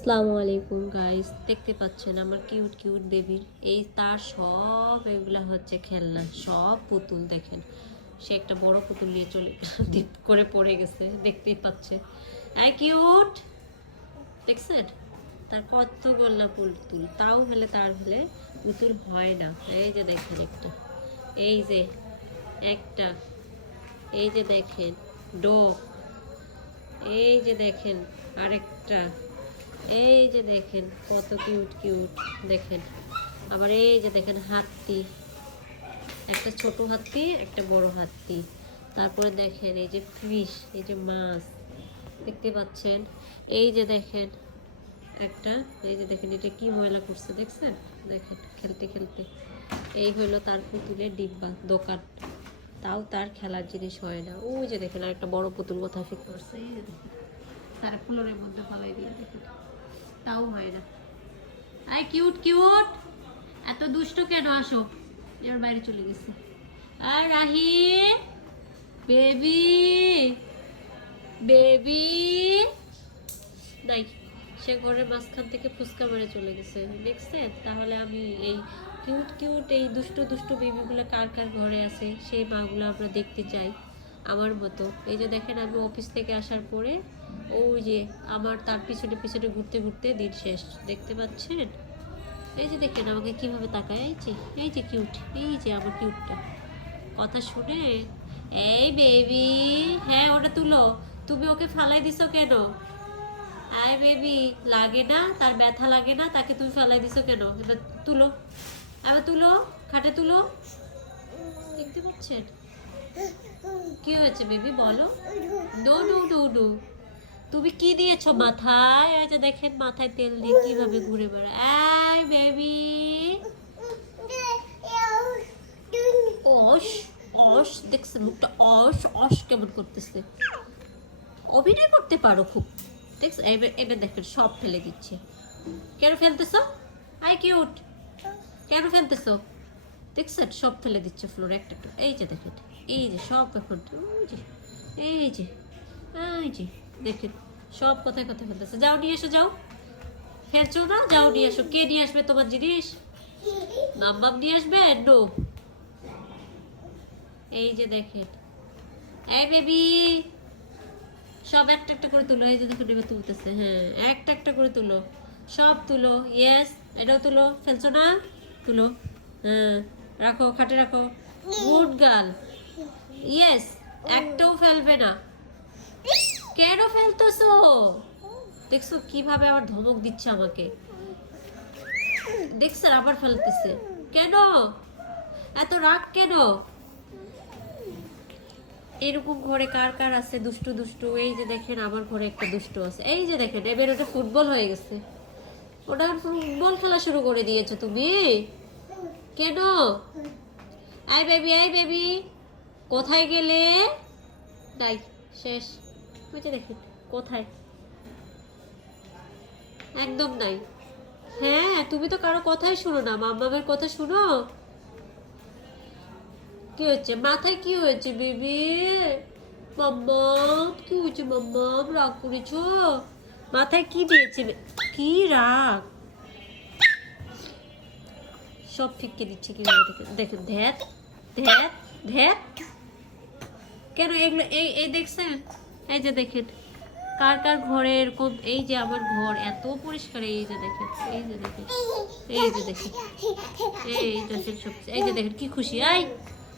আসসালামু আলাইকুম গাইস দেখতে পাচ্ছেন আমার কিউট কিউট বেবির এই তার সব এগুলা হচ্ছে খেলনা, সব পুতুল দেখেন। সে একটা বড় পুতুল নিয়ে চলে ডিপ করে পড়ে গেছে, দেখতেই পাচ্ছে। হ্যাঁ কিউট দেখছেন? তার কত গোল্লা পুতুল, তাও হলে তার হলে পুতুল হয় না। এই যে দেখেন একটা, এই যে একটা, এই যে দেখেন ডো এই যে দেখেন আরেকটা। এই যে দেখেন, কত কিউট কিউট দেখেন। আবার এই যে দেখেন হাতি। একটা ছোট হাতি, একটা বড় হাতি। তারপরে দেখেন এই যে ফিশ এই যে মাছ, দেখতে পাচ্ছেন? এই যে দেখেন একটা, এই যে দেখেন, এটা কি ময়লা করছে দেখছেন? দেখেন, খেলতে খেলতে। এই হলো তার পুতুলের ডিব্বা, দোকান। তাও তার খেলার জিনিস হয় না। ওই যে দেখেন আর একটা বড় পুতুল কোথায় ফিট করছে? এই যে দেখেন, তার ফুলরের মধ্যে ফালাই দিয়ে দেখেন। তাও হয় না। আই কিউট কিউট! এত দুষ্ট কেন? আসো। এবার বাইরে চলে গেছে। আর রাহি বেবি বেবি! নাই সে ঘরের মাঝখান থেকে ফুচকা মেরে চলে গেছে। দেখছেন? তাহলে আমি এই কিউট কিউট, এই দুষ্ট দুষ্ট বেবিগুলো কার কার ঘরে আছে? সেই মাগুলো আমরা দেখতে চাই। আমার মতো। এই যে দেখেন আমি অফিস থেকে আসার পরে ওই যে আমার তার পিছনে পিছনে ঘুরতে ঘুরতে দিন শেষ। দেখতে পাচ্ছেন? এই যে দেখেন আমাকে কীভাবে তাকায়। এই যে এই যে কিউট এই যে আমার কিউটটা কথা শুনে, এই বেবি হ্যাঁ ওটা তুলো। তুমি ওকে ফালাই দিছো কেন? আয় বেবি লাগে না, তার ব্যথা লাগে না, তাকে তুমি ফালাই দিছো কেন? এবার তুলো। এবার তুলো, খাটে তুলো। দেখতে পাচ্ছেন? কি হয়েছে বেবি বলো? ডো, ডু ডু ডু। তুমি কি দিয়েছ মাথায়? যে দেখেন মাথায় তেল দিয়ে কীভাবে ঘুরে বেড়ায়। আয় বেবি। অস অস, দেখছে মুখটা অস অস কেমন করতেছে। অভিনয় করতে পারো খুব। দেখছ এবার এবার দেখেন, সব ফেলে দিচ্ছে। কেন ফেলতেছো? I cute. কেন ফেলতেছো? দেখছেন? সব ফেলে দিচ্ছে ফ্লোরে একটা একটা। এই যে দেখেন, এই যে সব এখন, ওই যে, এই যে এই যে, দেখেন, সব কোথায় কোথায় ফেলতেছে। যাও, নিয়ে এসো, যাও। ফেলছো না? যাও, নিয়ে এসো। কে নিয়ে আসবে তোমার জিনিস? মাম্মাম নিয়ে আসবে? নো। এই যে দেখেন। এই বেবি সব একটা একটা করে তুলো। এই যে দেখুন, এবার তুলতেছে হ্যাঁ একটা একটা করে তুলো। সব তুলো ইয়েস এটাও তুলো। ফেলছো না? তুলো হ্যাঁ। রাখো, খাটে রাখো। Good girl. ইয়েস একটাও ফেলবে না। কেন ফেলতেছো? দেখছ কীভাবে আবার ধমক দিচ্ছে আমাকে? দেখছ আবার ফেলতেছে। কেন? এত রাগ কেন? এরকম ঘরে কার কার আছে? দুষ্টু দুষ্টু। এই যে দেখেন, আমার ঘরে একটা দুষ্টু আছে। এই যে দেখেন, এবার ওটা ফুটবল হয়ে গেছে। ওটা ফুটবল খেলা শুরু করে দিয়েছ তুমি? কেন আই বেবি আই বেবি। কোথায় গেলে? নাই শেষ। বুঝে দেখি, কোথায়? একদম নাই। হ্যাঁ তুমি তো কারও কথাই শুনো না, মাম্মামের কথা শুনো? কি হচ্ছে? মাথায় কি হয়েছে বেবি? মাম্মাম, কি হয়েছে মাম্মাম? রাগ করেছ? মাথায় কি দিয়েছে কি রাগ? সব ফিক্কে দিচ্ছে কি দেখেন ধ্যাত ধ্যাত ধ্যাত। কেন এগুলো, এই এই দেখছেন? এই যে দেখেন, কার কার ঘরে এরকম এই যে আমার ঘর, এত পরিষ্কার, এই যে দেখেন, এই যে দেখেন, এই যে দেখেন, এই দেখেন সব, এই যে দেখেন, কি খুশি আই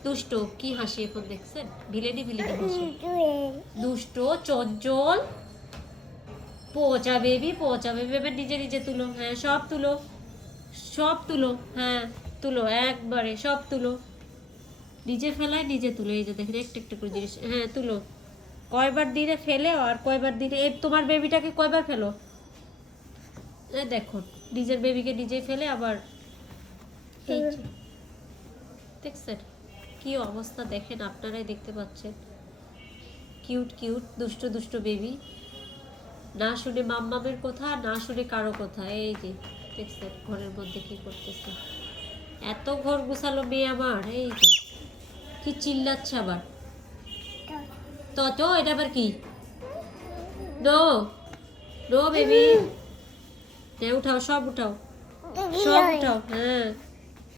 দুষ্ট, কি হাসি এখন দেখছেন? ভিলেনি ভিলেনি হাসি। দুষ্ট, চঞ্চল, পচা বেবি পচা বেবি নিজে নিজে তুলো হ্যাঁ সব তুলো। সব তুলো হ্যাঁ তুলো, একবারে সব তুলো। নিজে ফেলায় নিজে তুলো, এই যে দেখেন, একটা একটা করে জিনিস হ্যাঁ তুলো। কয়বার দিনে ফেলে আর কয়বার দিনে এই তোমার বেবিটাকে কয়বার ফেলো? এই দেখো, নিজের বেবিকে নিজেই ফেলে, আবার দেখছেন? কি অবস্থা, দেখেন, আপনারাই দেখতে পাচ্ছেন। কিউট কিউট, দুষ্ট দুষ্ট বেবি না শুনে মাম্মামের কথা, না শুনে কারও কথা, এই যে। দেখছেন ঘরের মধ্যে কি করতেছে? এত ঘর গুছালো মেয়ে আমার এই কি চিল্লাচ্ছে আবার? তো তো এটা আবার কি? No no baby. হ্যাঁ উঠাও সব উঠাও। সব উঠাও হ্যাঁ।